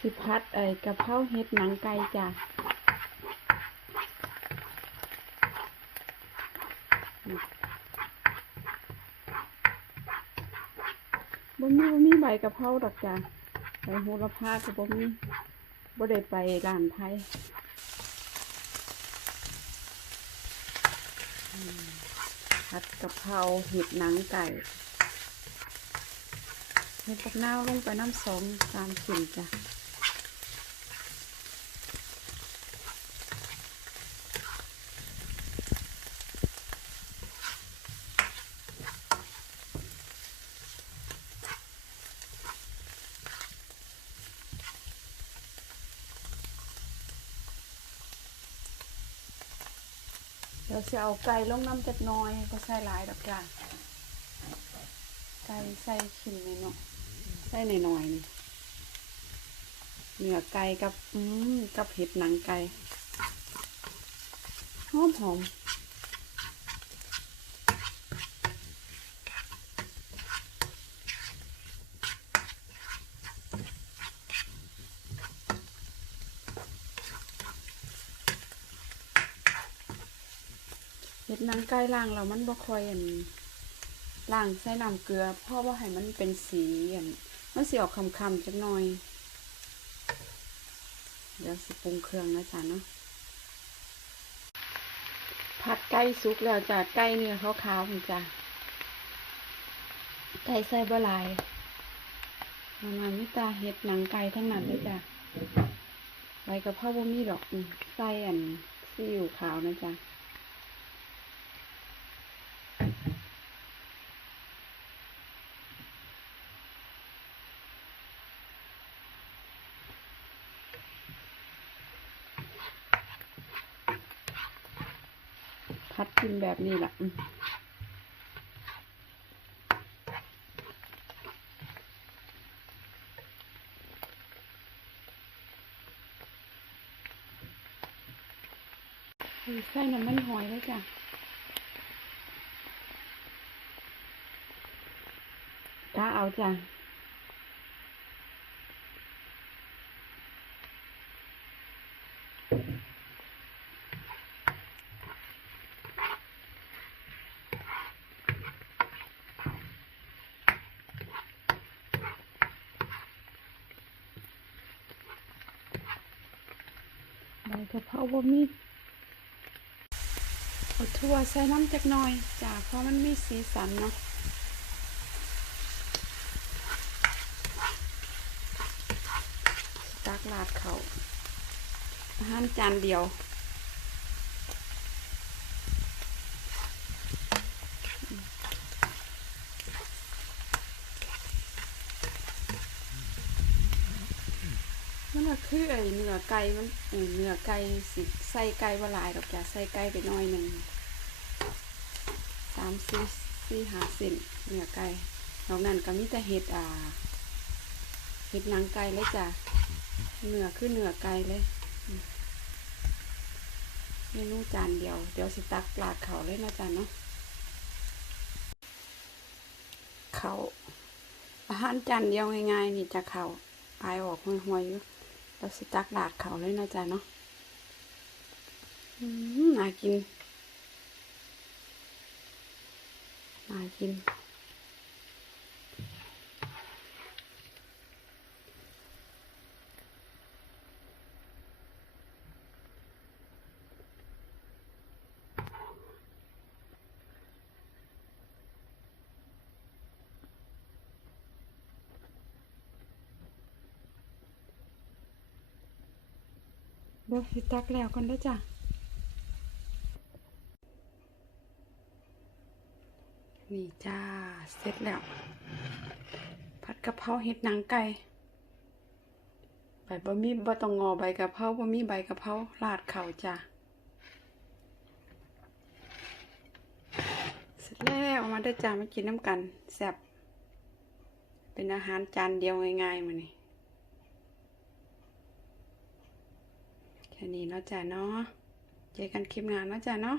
สิพัดเอ่ยกะเพราเห็ดหนังไก่จ้ะบ่มีบ่มีใบกะเพราดอกจ้ะใบโหระพาก็บ่มีบ่ได้ไปร้านไทยผัดกะเพราเห็ดหนังไก่เห็ดปักนาวลงไปน้ำสองสามขิ่นจ้ะ ดี๋ยวจะเอาไก่ลงน้ำจัดน้อยก็ใส่หลายดอกจ้ะไก่ใส่ชิ้นหน่อยเนาะใส่หน่อยๆนี่เนื้อไก่กับอืมกับเห็ดหนังไก่หอมหอม เห็ดหนังไก่ล่างเรามันบ่ค่อยอันล่างใส่น้ำเกลือเพราะว่าให้มันเป็นสีอันมันสีออกคำๆจักหน่อย เดี๋ยวสิปรุงเครื่องนะจ๊ะเนาะผัดไก่สุกแล้วจ้ะไก่เนื้อขาวๆนี่จ้ะไก่ใส่บะหลายประมาณมิตาเห็ดหนังไก่ทั้งนั้นเลยจ้ะใบกะเพราบ่มีดอกใส่อันซีอิ๊วขาวนะจ๊ะ กินแบบนี้แหละใส่น้ำมันหอยแล้วจ้ะกาเอาจ้ะ ใบกะเพราบ่มีเอาถั่วใส่น้ำจักหน่อยจ้าเพราะมันมีสีสันเนาะตักลาดเขาอาหารจานเดียว มันก็คือไอเนื้อไก่มันเออเนื้อไก่สิใส่ไก่บหลายดอกจ้ะใส่ไก่ไปน้อยหนึ่งสามสี่สี่หาเซนเนื้อไก่นอกนั้นก็มีแต่เห็ดอ่าเห็ดนังไก่เลยจ้ะเนื้อคือเนื้อไก่เลยอืมเมนูจานเดียว เดี๋ยวสิตักปลาเขาเลยนะจ๊ะเนาะเขาอาหารจานเดียวง่ายๆนี่จะเขาอายออกห่วยๆอยู่ เราสิตักดาดเขาเลยนะจ๊ะเนาะอืมน่ากิน น่ากิน เดี๋ยวสิตักแล้วกันด้จ้ะนี่จ้า เสร็จแล้ว ผัดกะเพราเห็ดหนังไก่ใบบะมีบะตองงอใบกะเพราบะมีใบกะเพราราดเข่าจ้ะเสร็จแล้วเอามาเด้จ้ามากินน้ำกันแซ่บเป็นอาหารจานเดียวง่ายๆมานี่ ท่านี้เนาะจ้ะเนาะเจอกันคลิปงานเนาะจ้ะเนาะ